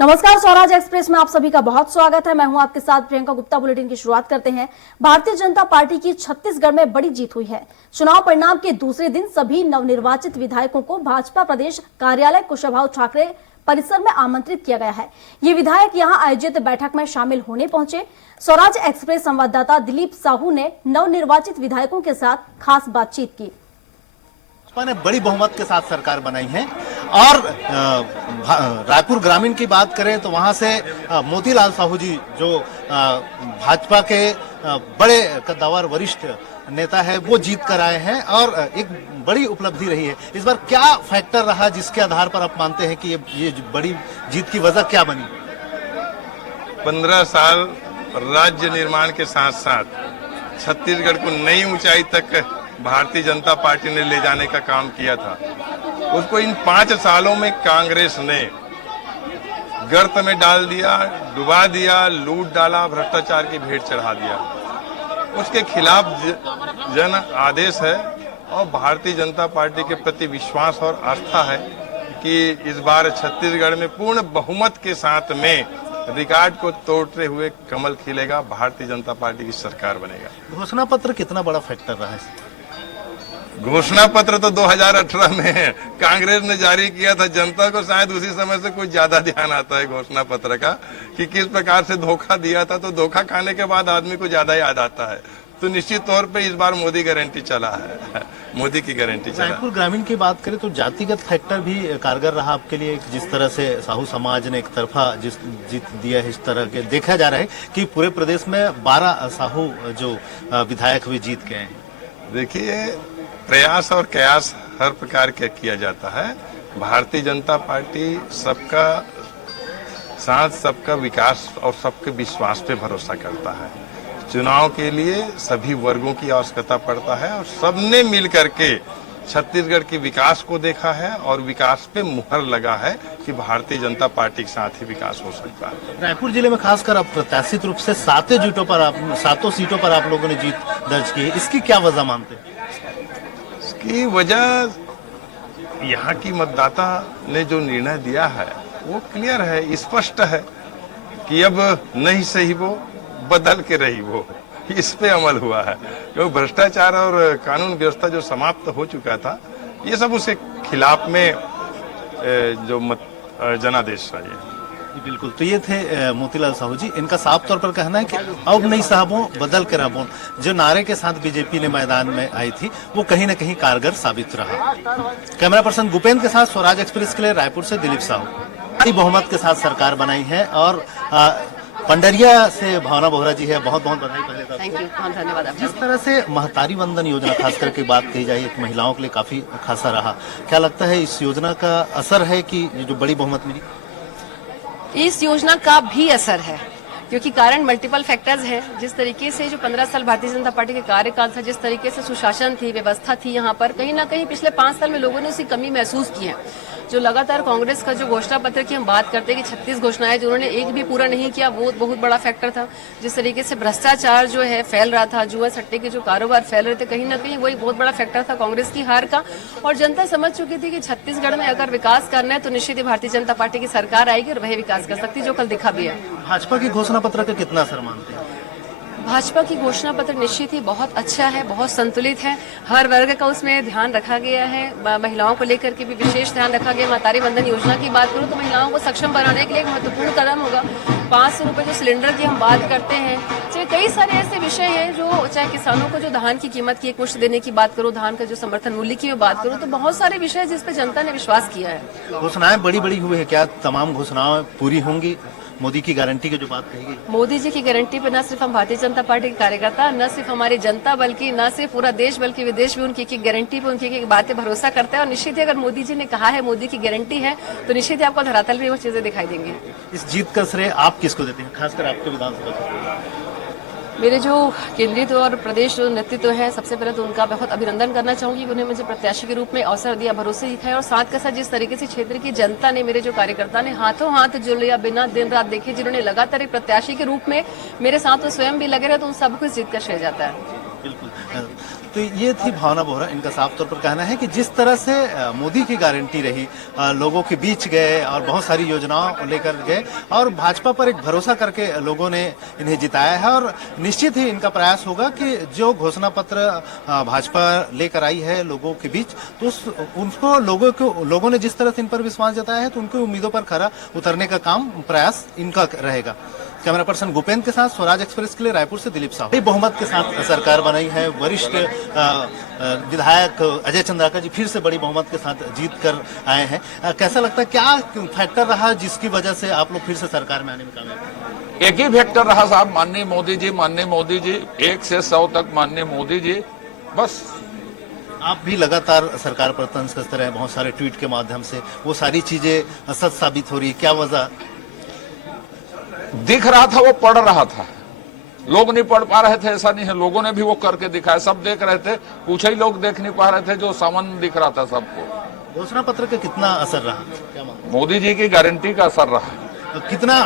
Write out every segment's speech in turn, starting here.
नमस्कार, स्वराज एक्सप्रेस में आप सभी का बहुत स्वागत है। मैं हूं आपके साथ प्रियंका गुप्ता। बुलेटिन की शुरुआत करते हैं। भारतीय जनता पार्टी की छत्तीसगढ़ में बड़ी जीत हुई है। चुनाव परिणाम के दूसरे दिन सभी नवनिर्वाचित विधायकों को भाजपा प्रदेश कार्यालय कुशाभाऊ ठाकरे परिसर में आमंत्रित किया गया है। ये विधायक यहां आयोजित बैठक में शामिल होने पहुंचे। स्वराज एक्सप्रेस संवाददाता दिलीप साहू ने नवनिर्वाचित विधायकों के साथ खास बातचीत की। भाजपा ने बड़ी बहुमत के साथ सरकार बनाई है और रायपुर ग्रामीण की बात करें तो वहां से मोतीलाल साहू जी जो भाजपा के बड़े कद्दावर वरिष्ठ नेता है वो जीत कर आए हैं और एक बड़ी उपलब्धि रही है। इस बार क्या फैक्टर रहा जिसके आधार पर आप मानते हैं कि ये बड़ी जीत की वजह क्या बनी? 15 साल राज्य निर्माण के साथ साथ छत्तीसगढ़ को नई ऊंचाई तक भारतीय जनता पार्टी ने ले जाने का काम किया था। उसको इन 5 सालों में कांग्रेस ने गर्त में डाल दिया, डुबा दिया, लूट डाला, भ्रष्टाचार की भेंट चढ़ा दिया। उसके खिलाफ जन आदेश है और भारतीय जनता पार्टी के प्रति विश्वास और आस्था है कि इस बार छत्तीसगढ़ में पूर्ण बहुमत के साथ में रिकॉर्ड को तोड़ते हुए कमल खिलेगा, भारतीय जनता पार्टी की सरकार बनेगा। घोषणा पत्र कितना बड़ा फैक्टर रहा है? घोषणा पत्र तो 2018 में कांग्रेस ने जारी किया था। जनता को शायद उसी समय से कुछ ज्यादा ध्यान आता है घोषणा पत्र का कि किस प्रकार से धोखा दिया था, तो धोखा खाने के बाद आदमी को ज्यादा याद आता है। तो निश्चित तौर पे इस बार मोदी गारंटी चला है, मोदी की गारंटी चला। रायपुर ग्रामीण की बात करें तो जातिगत फैक्टर भी कारगर रहा आपके लिए। जिस तरह से साहू समाज ने एक तरफा जीत दिया है, इस तरह के देखा जा रहा है कि पूरे प्रदेश में 12 साहू जो विधायक हुए जीत गए हैं। देखिए, प्रयास और कयास हर प्रकार का किया जाता है। भारतीय जनता पार्टी सबका साथ, सबका विकास और सबके विश्वास पे भरोसा करता है। चुनाव के लिए सभी वर्गों की आवश्यकता पड़ता है और सबने मिल करके छत्तीसगढ़ के विकास को देखा है और विकास पे मुहर लगा है कि भारतीय जनता पार्टी के साथ ही विकास हो सकता है। रायपुर जिले में खासकर अप्रत्याशित रूप से 7 सीटों पर आप लोगों ने जीत दर्ज की है। इसकी क्या वजह मानते हैं? इसकी वजह यहाँ की मतदाता ने जो निर्णय दिया है वो क्लियर है, स्पष्ट है कि अब नहीं सही वो बदल के रही वो, इस पे अमल हुआ है। क्योंकि भ्रष्टाचार और कानून व्यवस्था जो समाप्त हो चुका था, ये सब उसके खिलाफ में जो जनादेश है। बिल्कुल, तो ये थे मोतीलाल साहू जी। इनका साफ तौर पर कहना है कि अब नहीं साहबों बदल के रहो, जो नारे के साथ बीजेपी ने मैदान में आई थी वो कहीं न कहीं कारगर साबित रहा। कैमरा पर्सन गुपेंद्र के साथ स्वराज एक्सप्रेस के लिए रायपुर से दिलीप साहू। बड़ी बहुमत के साथ सरकार बनाई है और पंडरिया से भावना बोहरा जी है, बहुत बहुत बधाई। पहले तो थैंक यू, बहुत धन्यवाद। जिस तरह से महतारी वंदन योजना खास करके बात कही जाए, एक महिलाओं के लिए काफी खासा रहा, क्या लगता है इस योजना का असर है कि जो बड़ी बहुमत मिली? इस योजना का भी असर है क्योंकि कारण मल्टीपल फैक्टर्स हैं। जिस तरीके से जो 15 साल भारतीय जनता पार्टी के कार्यकाल था, जिस तरीके से सुशासन थी, व्यवस्था थी, यहाँ पर कहीं ना कहीं पिछले 5 साल में लोगों ने उसकी कमी महसूस की है। जो लगातार कांग्रेस का जो घोषणा पत्र की हम बात करते हैं कि 36 घोषणाएं जो उन्होंने एक भी पूरा नहीं किया, वो बहुत बड़ा फैक्टर था। जिस तरीके से भ्रष्टाचार जो है फैल रहा था, जुआ सट्टे के जो कारोबार फैल रहे थे, कहीं ना कहीं वही बहुत बड़ा फैक्टर था कांग्रेस की हार का। और जनता समझ चुकी थी कि छत्तीसगढ़ में अगर विकास करना है तो निश्चित ही भारतीय जनता पार्टी की सरकार आएगी और वही विकास कर सकती है, जो कल दिखा भी है। भाजपा की घोषणा पत्र का कितना असर मानते हैं? भाजपा की घोषणा पत्र निश्चित ही बहुत अच्छा है, बहुत संतुलित है। हर वर्ग का उसमें ध्यान रखा गया है। महिलाओं को लेकर के भी विशेष ध्यान रखा गया। महतारी वंदन योजना की बात करूं तो महिलाओं को सक्षम बनाने के लिए एक महत्वपूर्ण कदम होगा। 500 रुपए जो सिलेंडर की हम बात करते हैं, चाहे कई सारे ऐसे विषय हैं जो, चाहे किसानों को जो धान की कीमत की 1 मुश्त देने की बात करूं, धान का जो समर्थन मूल्य की बात करूं, तो बहुत सारे विषय जिस पे जनता ने विश्वास किया है। घोषणाएं बड़ी बड़ी हुई है, क्या तमाम घोषणाएं पूरी होंगी? मोदी की गारंटी की जो बात कही गई, मोदी जी की गारंटी पे न सिर्फ हम भारतीय जनता पार्टी के कार्यकर्ता, न सिर्फ हमारी जनता, बल्कि न सिर्फ पूरा देश बल्कि विदेश भी उनकी गारंटी पे, उनकी बातें भरोसा करता है। और निश्चित ही अगर मोदी जी ने कहा है मोदी की गारंटी है तो निश्चित ही आपको धरातल भी वो चीजें दिखाई देंगी। इस जीत का श्रेय आप किसको देते हैं, खासकर आपके विधानसभा? मेरे जो केंद्रीय और प्रदेश जो नेतृत्व है, सबसे पहले तो उनका बहुत अभिनंदन करना चाहूंगी। उन्हें मुझे प्रत्याशी के रूप में अवसर दिया, भरोसे दिखाया और साथ के साथ जिस तरीके से क्षेत्र की जनता ने, मेरे जो कार्यकर्ता ने हाथों हाथ जो लिया, बिना दिन रात देखे, जिन्होंने लगातार एक प्रत्याशी के रूप में मेरे साथ तो स्वयं भी लगे रहे, तो उन सबको इस जीत का श्रेय जाता है। बिल्कुल। तो ये थी भावना बोहरा, इनका साफ तौर पर कहना है कि जिस तरह से मोदी की गारंटी रही, लोगों के बीच गए और बहुत सारी योजनाओं लेकर गए और भाजपा पर एक भरोसा करके लोगों ने इन्हें जिताया है। और निश्चित ही इनका प्रयास होगा कि जो घोषणा पत्र भाजपा लेकर आई है लोगों के बीच, तो उनको लोगों ने जिस तरह से इन पर विश्वास जताया है, तो उनकी उम्मीदों पर खरा उतरने का काम प्रयास इनका रहेगा। कैमरा पर्सन भूपेंद्र के साथ स्वराज एक्सप्रेस के लिए रायपुर से दिलीप साहू। बहुमत के साथ सरकार बनाई है। वरिष्ठ विधायक अजय चंद्राकर जी फिर से बड़ी बहुमत के साथ जीत कर आए हैं। कैसा लगता है, क्या फैक्टर रहा जिसकी वजह से आप लोग फिर से सरकार में आने में कामयाब? एक ही फैक्टर रहा साहब, माननीय मोदी जी, माननीय मोदी जी, 1 से 100 तक माननीय मोदी जी, बस। आप भी लगातार सरकार पर तंज कसते रहे, बहुत सारे ट्वीट के माध्यम से, वो सारी चीजें सच साबित हो रही है, क्या वजह? दिख रहा था, वो पढ़ रहा था, लोग नहीं पढ़ पा रहे थे ऐसा नहीं है, लोगों ने भी वो करके दिखाया, सब देख रहे थे, कुछ ही लोग देख नहीं पा रहे थे, जो सामान दिख रहा था सबको। घोषणा पत्र का कितना असर रहा, क्या मानते हैं? मोदी जी की गारंटी का असर रहा। कितना?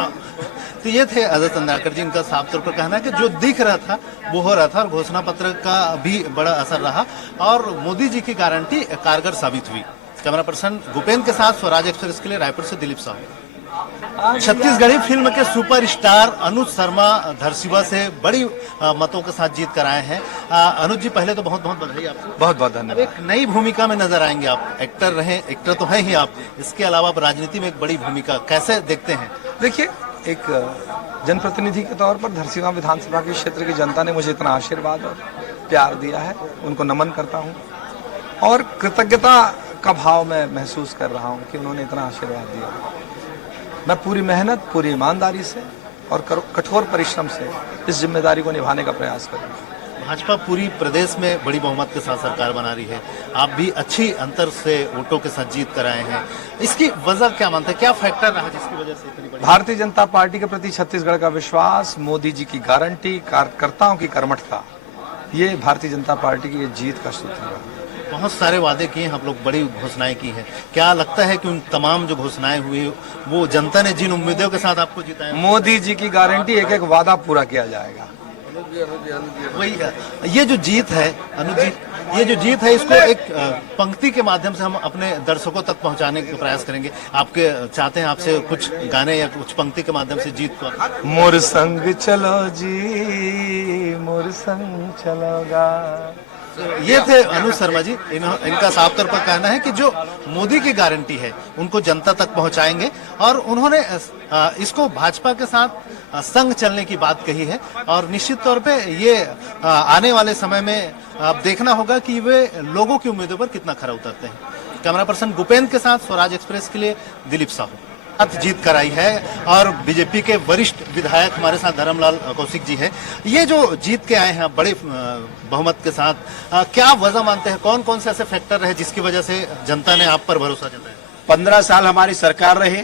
तो ये थे अजय चंद्राकर जी, इनका साफ तौर पर कहना है कि जो दिख रहा था वो हो रहा था और घोषणा पत्र का भी बड़ा असर रहा और मोदी जी की गारंटी कारगर साबित हुई। कैमरा पर्सन भूपेंद्र के साथ स्वराज एक्सप्रेस के लिए रायपुर से दिलीप साहू। छत्तीसगढ़ी फिल्म के सुपरस्टार अनुज शर्मा धरसीवा से बड़ी मतों के साथ जीत कर आए हैं। अनुज जी, पहले तो बहुत बहुत बधाई आपको। बहुत बहुत धन्यवाद। एक नई भूमिका में नजर आएंगे आप, एक्टर रहे, एक्टर तो हैं ही आप, इसके अलावा आप राजनीति में एक बड़ी भूमिका कैसे देखते हैं? देखिए, एक जनप्रतिनिधि के तौर पर धरसीवां विधानसभा के क्षेत्र की जनता ने मुझे इतना आशीर्वाद और प्यार दिया है, उनको नमन करता हूँ और कृतज्ञता का भाव मैं महसूस कर रहा हूँ कि उन्होंने इतना आशीर्वाद दिया। मैं पूरी मेहनत, पूरी ईमानदारी से और कठोर परिश्रम से इस जिम्मेदारी को निभाने का प्रयास करूँगा। भाजपा पूरी प्रदेश में बड़ी बहुमत के साथ सरकार बना रही है, आप भी अच्छी अंतर से वोटों के साथ जीत कर आए हैं, इसकी वजह क्या मानते हैं, क्या फैक्टर रहा जिसकी वजह से इतनी बड़ी? भारतीय जनता पार्टी के प्रति छत्तीसगढ़ का विश्वास, मोदी जी की गारंटी, कार्यकर्ताओं की कर्मठता, ये भारतीय जनता पार्टी की जीत का सूत्र है। बहुत सारे वादे किए हैं, आप लोग बड़ी घोषणाएं की हैं, क्या लगता है कि उन तमाम जो घोषणाएं हुई वो जनता ने जिन उम्मीदों के साथ आपको जिताया? मोदी जी की गारंटी, एक एक वादा पूरा किया जाएगा। वही ये जो जीत है अनुज जी, ये जो जीत है इसको एक पंक्ति के माध्यम से हम अपने दर्शकों तक पहुंचाने का प्रयास करेंगे। आपके चाहते हैं आपसे कुछ गाने या कुछ पंक्ति के माध्यम से जीत को? मोर संग चलो जी, मोर संग चलोगा। ये थे अनुज शर्मा जी, इनका साफ तौर पर कहना है कि जो मोदी की गारंटी है उनको जनता तक पहुंचाएंगे और उन्होंने इसको भाजपा के साथ संग चलने की बात कही है और निश्चित तौर पे ये आने वाले समय में अब देखना होगा कि वे लोगों की उम्मीदों पर कितना खरा उतरते हैं। कैमरा पर्सन भूपेंद्र के साथ स्वराज एक्सप्रेस के लिए दिलीप साहू। जीत कर आई है और बीजेपी के वरिष्ठ विधायक हमारे साथ धर्मलाल कौशिक जी हैं। ये जो जीत के आए हैं बड़े बहुमत के साथ, क्या वजह मानते हैं, कौन कौन से ऐसे फैक्टर रहे जिसकी वजह से जनता ने आप पर भरोसा जताया? 15 साल हमारी सरकार रही,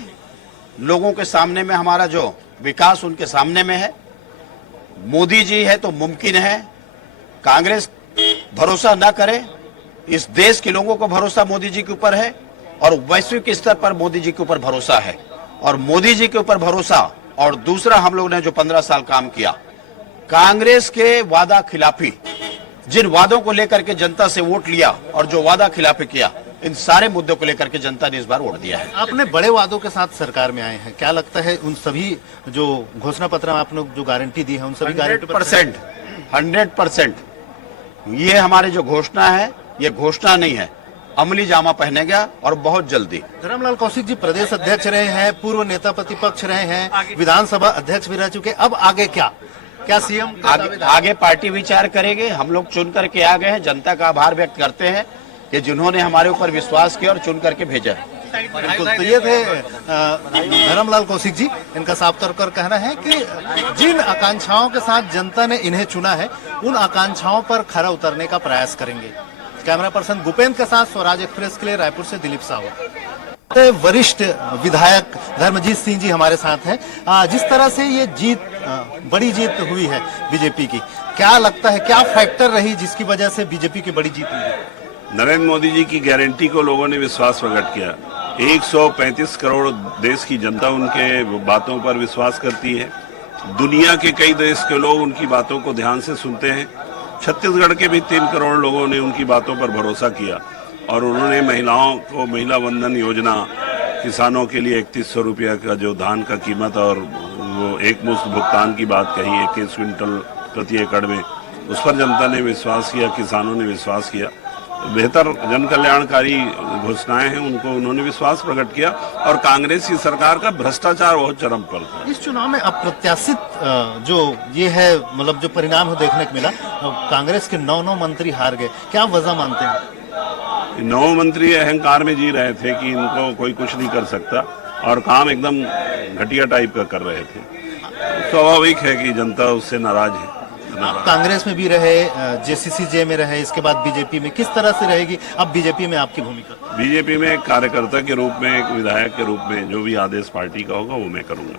लोगों के सामने में हमारा जो विकास उनके सामने में है, मोदी जी है तो मुमकिन है। कांग्रेस भरोसा न करे, इस देश के लोगों को भरोसा मोदी जी के ऊपर है और वैश्विक स्तर पर मोदी जी के ऊपर भरोसा है और मोदी जी के ऊपर भरोसा। और दूसरा, हम लोग ने जो 15 साल काम किया, कांग्रेस के वादा खिलाफी, जिन वादों को लेकर के जनता से वोट लिया और जो वादा खिलाफी किया, इन सारे मुद्दों को लेकर के जनता ने इस बार वोट दिया है। आपने बड़े वादों के साथ सरकार में आए हैं, क्या लगता है उन सभी जो घोषणा पत्र में आपने जो गारंटी दी है उन सभी 100% ये हमारे जो घोषणा है, ये घोषणा नहीं है, अमली जामा पहनेगा और बहुत जल्दी। धर्मलाल कौशिक जी प्रदेश अध्यक्ष रहे हैं, पूर्व नेता प्रतिपक्ष रहे हैं, विधानसभा अध्यक्ष भी रह चुके, अब आगे क्या सीएम आगे पार्टी विचार करेंगे। हम लोग चुन करके आ गए हैं, जनता का आभार व्यक्त करते हैं कि जिन्होंने हमारे ऊपर विश्वास किया और चुन करके भेजा। बिल्कुल, तो ये थे धर्मलाल कौशिक जी, इनका साफ तौर पर कहना है कि जिन आकांक्षाओं के साथ जनता ने इन्हें चुना है उन आकांक्षाओं पर खरा उतरने का प्रयास करेंगे। कैमरा पर्सन भूपेंद्र के साथ स्वराज एक्सप्रेस के लिए रायपुर से दिलीप साहू। वरिष्ठ विधायक धर्मजीत सिंह जी हमारे साथ हैं। जिस तरह से ये जीत बड़ी जीत हुई है बीजेपी की, क्या लगता है क्या फैक्टर रही जिसकी वजह से बीजेपी की बड़ी जीत हुई है? नरेंद्र मोदी जी की गारंटी को लोगों ने विश्वास प्रकट किया। 135 करोड़ देश की जनता उनके बातों पर विश्वास करती है। दुनिया के कई देश के लोग उनकी बातों को ध्यान से सुनते हैं छत्तीसगढ़ के भी 3 करोड़ लोगों ने उनकी बातों पर भरोसा किया और उन्होंने महिलाओं को महिला वंदन योजना, किसानों के लिए 3100 रुपया का जो धान का कीमत और वो एक मुश्त भुगतान की बात कही 21 क्विंटल प्रति एकड़ में, उस पर जनता ने विश्वास किया, किसानों ने विश्वास किया। बेहतर जन कल्याणकारी घोषणाएं हैं, उनको उन्होंने विश्वास प्रकट किया। और कांग्रेस की सरकार का भ्रष्टाचार बहुत चरम पर था। इस चुनाव में अप्रत्याशित जो ये है, मतलब जो परिणाम है देखने को मिला, कांग्रेस के 9 मंत्री हार गए, क्या वजह मानते हैं? 9 मंत्री अहंकार में जी रहे थे कि इनको कोई कुछ नहीं कर सकता और काम एकदम घटिया टाइप का कर रहे थे। स्वाभाविक है कि जनता उससे नाराज है। आप कांग्रेस में भी रहे, जेसीसीजे में रहे, इसके बाद बीजेपी में, किस तरह से रहेगी अब बीजेपी में आपकी भूमिका? बीजेपी में एक कार्यकर्ता के रूप में, एक विधायक के रूप में जो भी आदेश पार्टी का होगा वो मैं करूंगा।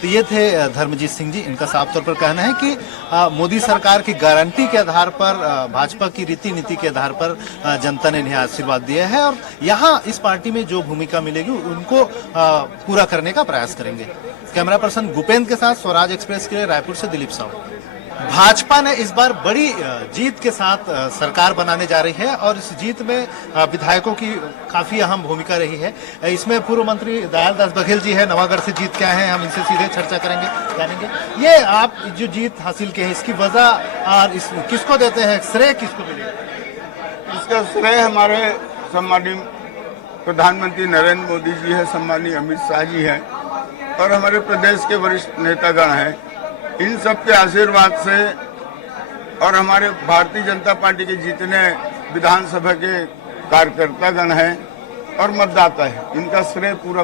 तो ये थे धर्मजीत सिंह जी। इनका साफ तौर पर कहना है कि मोदी सरकार की गारंटी के आधार पर, भाजपा की रीति नीति के आधार पर जनता ने इन्हें आशीर्वाद दिया है और यहाँ इस पार्टी में जो भूमिका मिलेगी उनको पूरा करने का प्रयास करेंगे। कैमरा पर्सन भूपेंद्र के साथ स्वराज एक्सप्रेस के लिए रायपुर से दिलीप साहू। भाजपा ने इस बार बड़ी जीत के साथ सरकार बनाने जा रही है और इस जीत में विधायकों की काफी अहम भूमिका रही है। इसमें पूर्व मंत्री दयालदास बघेल जी है, नवागढ़ से जीत के आए हैं, हम इनसे सीधे चर्चा करेंगे, जानेंगे ये आप जो जीत हासिल की है इसकी वजह और इस किसको देते हैं, श्रेय किसको मिलेगा? इसका श्रेय हमारे सम्मानीय प्रधानमंत्री नरेंद्र मोदी जी है, सम्मानीय अमित शाह जी है और हमारे प्रदेश के वरिष्ठ नेतागण हैं। इन सब के आशीर्वाद से और हमारे भारतीय जनता पार्टी के जितने विधानसभा के कार्यकर्ता गण हैं और मतदाता है, इनका श्रेय पूरा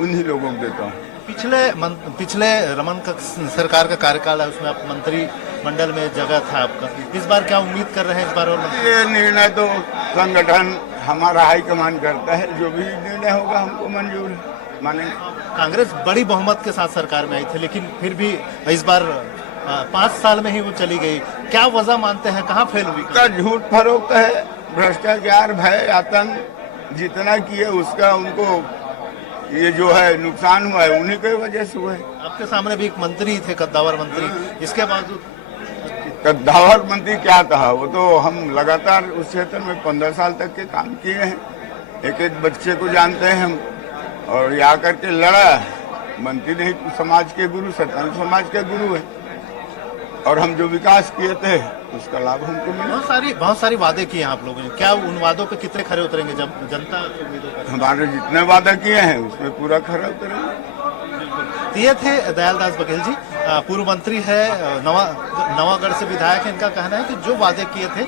उन्हीं लोगों को देता हूँ। पिछले रमन का सरकार का कार्यकाल है, उसमें आप मंत्री मंडल में जगह था आपका, इस बार क्या उम्मीद कर रहे हैं इस बार? और ये निर्णय तो संगठन हमारा हाईकमान करता है, जो भी निर्णय होगा हमको मंजूर है, मानेंगे। कांग्रेस बड़ी बहुमत के साथ सरकार में आई थी, लेकिन फिर भी इस बार 5 साल में ही वो चली गई, क्या वजह मानते हैं, कहाँ फेल हुई? का झूठ फरोख्त है, भ्रष्टाचार, भय, आतंक जितना किए उसका उनको ये जो है नुकसान हुआ है उन्हीं की वजह से हुआ है। आपके सामने भी एक मंत्री थे, कद्दावर मंत्री, इसके बावजूद कद्दावर मंत्री क्या कहा, वो तो हम लगातार उस क्षेत्र में 15 साल तक के काम किए हैं, एक बच्चे को जानते हैं हम और ये आकर के लड़ा। मंत्री नहीं, समाज के गुरु, सत्तान समाज के गुरु है और हम जो विकास किए थे उसका लाभ हमको मिला। बहुत सारी वादे किए हैं आप लोगों ने, क्या उन वादों पे कितने खरे उतरेंगे जब जनता उम्मीदों पर? हमारे जितने वादा किए हैं उसमें पूरा खरा उतरेंगे। तो ये थे दयालदास बघेल जी, पूर्व मंत्री है, नवागढ़ से विधायक है। इनका कहना है कि जो वादे किए थे,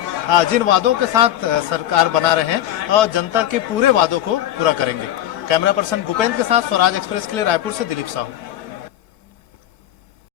जिन वादों के साथ सरकार बना रहे हैं और जनता के पूरे वादों को पूरा करेंगे। कैमरा पर्सन भूपेंद्र के साथ स्वराज एक्सप्रेस के लिए रायपुर से दिलीप साहू।